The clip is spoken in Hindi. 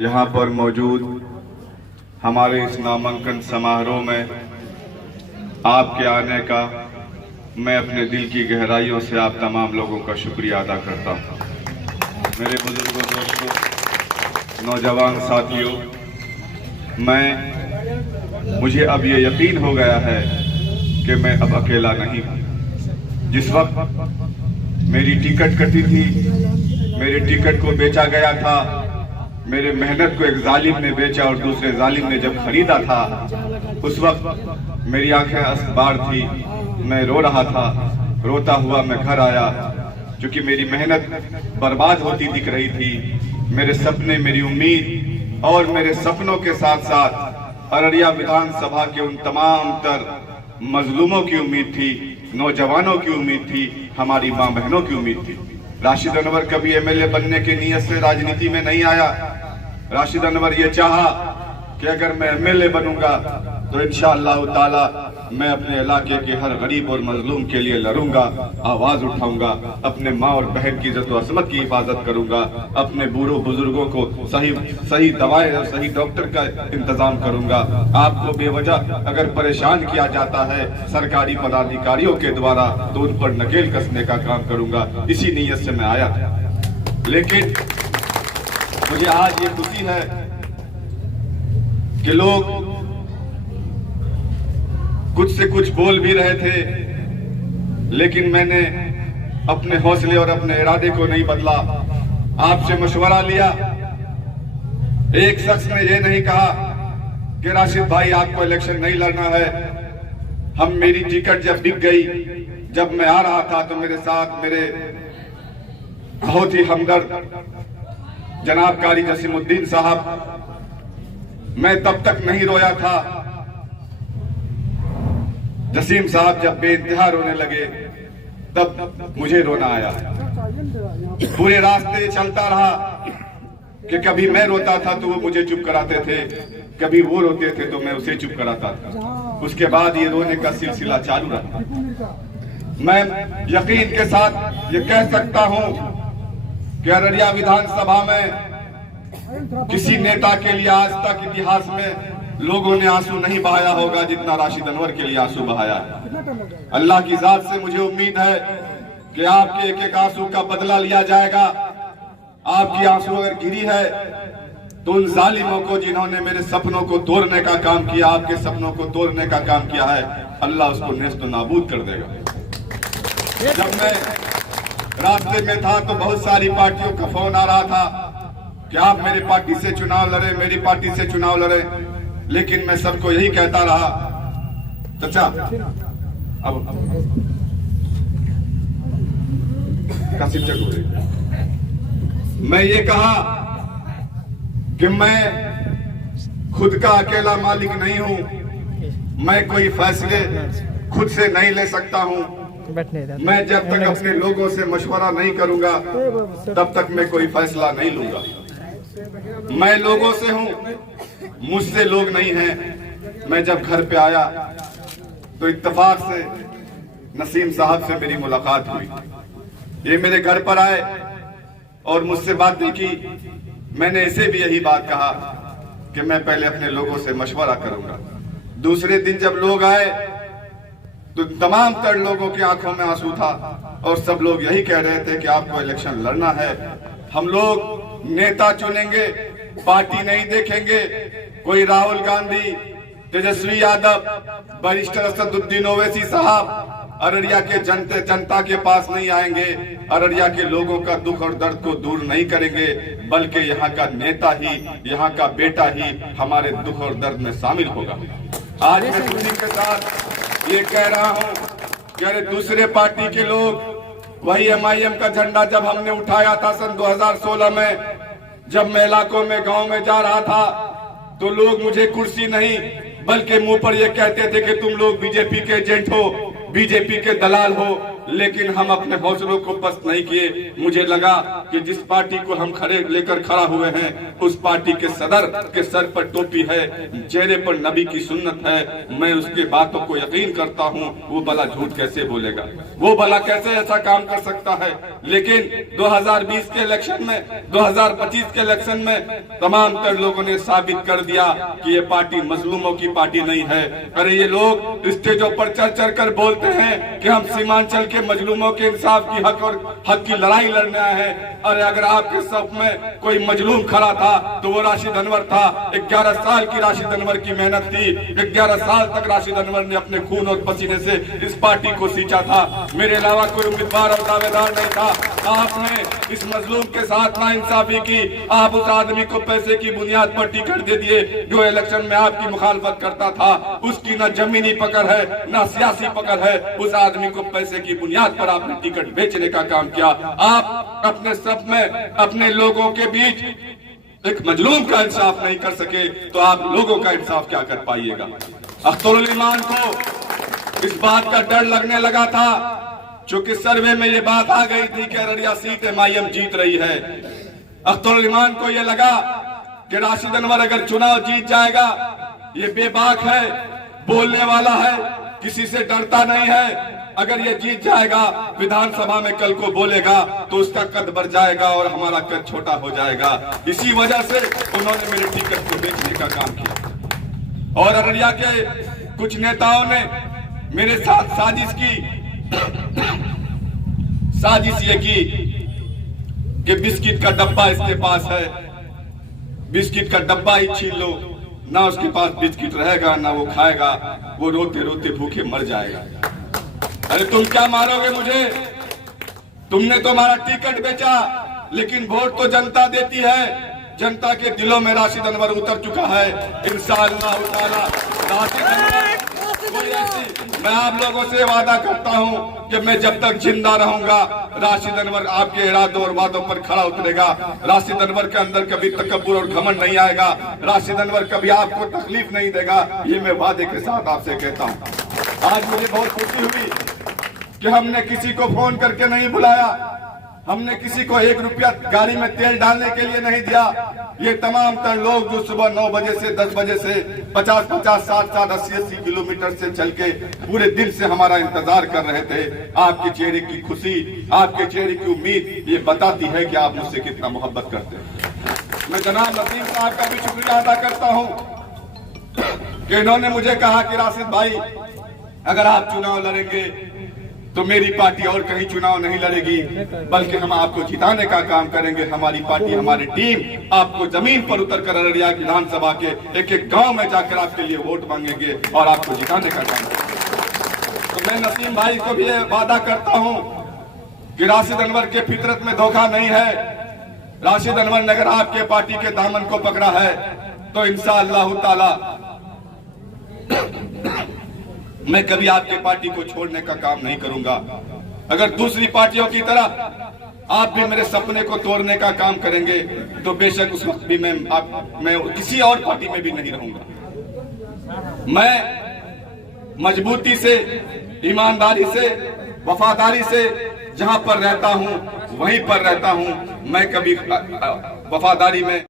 यहाँ पर मौजूद हमारे इस नामांकन समारोह में आपके आने का मैं अपने दिल की गहराइयों से आप तमाम लोगों का शुक्रिया अदा करता हूँ। मेरे बुजुर्गों, दोस्तों, नौजवान साथियों, मुझे अब ये यकीन हो गया है कि मैं अब अकेला नहीं हूँ। जिस वक्त मेरी टिकट कटी थी, मेरे टिकट को बेचा गया था, मेरे मेहनत को एक जालिम ने बेचा और दूसरे जालिम ने जब खरीदा था, उस वक्त मेरी आंखें असबार थी, मैं रो रहा था। रोता हुआ मैं घर आया, क्योंकि मेरी मेहनत बर्बाद होती दिख रही थी। मेरे सपने, मेरी उम्मीद और मेरे सपनों के साथ साथ अररिया विधानसभा के उन तमाम तर मजलूमों की उम्मीद थी, नौजवानों की उम्मीद थी, हमारी माँ बहनों की उम्मीद थी। राशिद अनवर कभी एमएलए बनने की नीयत से राजनीति में नहीं आया। राशिद अनवर ये चाहा कि अगर मैं एमएलए बनूंगा तो इंशाअल्लाह ताला मैं अपने इलाके के हर गरीब और मजलूम के लिए लड़ूंगा, आवाज उठाऊंगा, अपने माँ और बहन की इज्जत और असमत की हिफाजत करूंगा, अपने बूढ़ों बुजुर्गों को सही दवाएं और सही डॉक्टर का इंतजाम करूंगा। आपको बेवजह अगर परेशान किया जाता है सरकारी पदाधिकारियों के द्वारा तो उन पर नकेल कसने का काम करूंगा। इसी नीयत से मैं आया। लेकिन मुझे आज ये खुशी है कि लोग कुछ से कुछ बोल भी रहे थे, लेकिन मैंने अपने हौसले और अपने इरादे को नहीं बदला। आपसे मशवरा लिया। एक शख्स ने यह नहीं कहा कि राशिद भाई आपको इलेक्शन नहीं लड़ना है। मेरी टिकट जब बिक गई, जब मैं आ रहा था तो मेरे साथ मेरे बहुत ही हमदर्द जनाब कारी जसीमुद्दीन साहब, मैं तब तक नहीं रोया था। जसीम साहब जब बेइंतहा रोने लगे तब मुझे रोना आया। पूरे रास्ते चलता रहा कि कभी मैं रोता था तो वो मुझे चुप कराते थे, कभी वो रोते थे तो मैं उसे चुप कराता था। उसके बाद ये रोने का सिलसिला चालू रहा। मैं यकीन के साथ ये कह सकता हूं कि अररिया विधानसभा में किसी नेता के लिए आज तक इतिहास में लोगों ने आंसू नहीं बहाया होगा जितना राशिद अनवर के लिए आंसू बहाया है। अल्लाह की जात से मुझे उम्मीद है कि आपके एक एक आंसू का बदला लिया जाएगा। आपकी आंसू अगर गिरी है तो उन जालिमों को जिन्होंने मेरे सपनों को तोड़ने का काम किया, आपके सपनों को तोड़ने का काम किया है, अल्लाह उसको नेस्त नाबूद कर देगा। जब मैं रास्ते में था तो बहुत सारी पार्टियों का फोन आ रहा था कि आप मेरी पार्टी से चुनाव लड़े, मेरी पार्टी से चुनाव लड़े, लेकिन मैं सबको यही कहता रहा, चाचा अब मैं ये कहा कि मैं खुद का अकेला मालिक नहीं हूं, मैं कोई फैसले खुद से नहीं ले सकता हूं। मैं जब तक अपने लोगों से मशवरा नहीं करूंगा तब तक मैं कोई फैसला नहीं लूंगा। मैं लोगों से हूं, मुझसे लोग नहीं हैं। मैं जब घर पे आया तो इत्तेफाक से नसीम साहब से मेरी मुलाकात हुई। ये मेरे घर पर आए और मुझसे बातें की। मैंने इसे भी यही बात कहा कि मैं पहले अपने लोगों से मशवरा करूंगा। दूसरे दिन जब लोग आए तो तमाम तर लोगों की आंखों में आंसू था और सब लोग यही कह रहे थे कि आपको इलेक्शन लड़ना है। हम लोग नेता चुनेंगे, पार्टी नहीं देखेंगे। कोई राहुल गांधी, तेजस्वी यादव, बैरिस्टर असदुद्दीन ओवैसी साहब अररिया के जनता के पास नहीं आएंगे, अररिया के लोगों का दुख और दर्द को दूर नहीं करेंगे, बल्कि यहाँ का नेता ही, यहाँ का बेटा ही हमारे दुख और दर्द में शामिल होगा। आज मैं खुशी के साथ ये कह रहा हूँ कि अरे दूसरे पार्टी के लोग, वही एमआईएम का झंडा जब हमने उठाया था सन 2016 में, जब मैं इलाकों में गांव में जा रहा था तो लोग मुझे कुर्सी नहीं बल्कि मुंह पर ये कहते थे कि तुम लोग बीजेपी के एजेंट हो, बीजेपी के दलाल हो। लेकिन हम अपने हौसलों को पस्त नहीं किए। मुझे लगा कि जिस पार्टी को हम लेकर खड़ा हुए हैं उस पार्टी के सदर के सर पर टोपी है, चेहरे पर नबी की सुन्नत है, मैं उसके बातों को यकीन करता हूँ। वो भला झूठ कैसे बोलेगा, वो भला कैसे ऐसा काम कर सकता है। लेकिन 2020 के इलेक्शन में, 2025 के इलेक्शन में तमाम तर लोगों ने साबित कर दिया कि ये पार्टी मजलूमों की पार्टी नहीं है। अरे ये लोग स्टेजों पर चढ़ चढ़ कर बोलते हैं कि हम सीमांचल के मजलूमों के इंसाफ की हक की लड़ाई लड़ने आए हैं। अरे अगर आपके सब में कोई मजलूम खड़ा था तो वो राशिद अनवर था। 11 साल की राशिद अनवर की मेहनत थी, 11 साल तक राशिद अनवर ने अपने खून और पसीने से इस पार्टी को सींचा था। मेरे अलावा कोई उम्मीदवार और दावेदार नहीं था। आपने इस मजलूम के साथ नाइंसाफी की, आप उस आदमी को पैसे की बुनियाद पर टिकट दे दिए जो इलेक्शन में आपकी मुखालफत करता था। उसकी न जमीनी पकड़ है न सियासी पकड़ है, उस आदमी को पैसे की बुनियाद पर आपने टिकट बेचने का काम किया। आप अपने सब में अपने लोगों के बीच एक मजलूम का इंसाफ नहीं कर सके तो आप लोगों का इंसाफ क्या कर पाइएगा। अख्तरुल ईमान को इस बात का डर लगने लगा था, चूंकि सर्वे में ये बात आ गई थी कि अररिया सीट MIM जीत रही है। अख्तरुल ईमान को ये लगा कि राशिद अनवर अगर चुनाव जीत जाएगा, ये बेबाक है, बोलने वाला है, किसी से डरता नहीं है। अगर ये जीत जाएगा, विधानसभा में कल को बोलेगा तो उसका कद बढ़ जाएगा और हमारा कद छोटा हो जाएगा। इसी वजह से उन्होंने मेरे टिकट को बेचने का काम किया। और अररिया के कुछ नेताओं ने मेरे साथ साजिश की। साजिश ये की कि बिस्किट का डब्बा इसके पास है, बिस्किट का डब्बा ही छीन लो, ना उसके पास बिस्किट रहेगा ना वो खाएगा, वो रोते रोते भूखे मर जाएगा। अरे तुम क्या मारोगे मुझे? तुमने तो हमारा टिकट बेचा, लेकिन वोट तो जनता देती है। जनता के दिलों में राशिद अनवर उतर चुका है। इंशाअल्लाह ताला राशिद अनवर कोई ऐसी, मैं आप लोगों से वादा करता हूं कि मैं जब तक जिंदा रहूंगा राशिद अनवर आपके इरादों और वादों पर खड़ा उतरेगा। राशिद अनवर के अंदर कभी तकब्बुर और घमंड नहीं आएगा। राशिद अनवर कभी आपको तकलीफ नहीं देगा, ये मैं वादे के साथ आपसे कहता हूं। आज मुझे बहुत खुशी हुई कि हमने किसी को फोन करके नहीं बुलाया, हमने किसी को 1 रुपया गाड़ी में तेल डालने के लिए नहीं दिया। ये तमाम तर लोग जो सुबह 9 बजे से 10 बजे से 50-50, 60-60, 80-80 किलोमीटर से चल के पूरे दिन से हमारा इंतजार कर रहे थे। आपके चेहरे की खुशी, आपके चेहरे की उम्मीद ये बताती है कि आप मुझसे कितना मोहब्बत करते हैं। मैं जनाब नसीम साहब का भी शुक्रिया अदा करता हूँ कि इन्होंने मुझे कहा कि राशिद भाई, अगर आप चुनाव लड़ेंगे तो मेरी पार्टी और कहीं चुनाव नहीं लड़ेगी, बल्कि हम आपको जिताने का काम करेंगे। हमारी पार्टी, हमारी टीम आपको जमीन पर उतर कर अररिया विधानसभा के एक एक गांव में जाकर आपके लिए वोट मांगेंगे और आपको जिताने का काम करेंगे। तो मैं नसीम भाई को भी वादा करता हूं कि राशिद अनवर के फितरत में धोखा नहीं है। राशिद अनवर ने अगर आपके पार्टी के दामन को पकड़ा है तो इंशाअल्लाह ताला मैं कभी आपके पार्टी को छोड़ने का काम नहीं करूंगा। अगर दूसरी पार्टियों की तरह आप भी मेरे सपने को तोड़ने का काम करेंगे तो बेशक उस वक्त भी मैं किसी और पार्टी में भी नहीं रहूंगा। मैं मजबूती से, ईमानदारी से, वफादारी से जहां पर रहता हूं वहीं पर रहता हूं। मैं कभी वफादारी में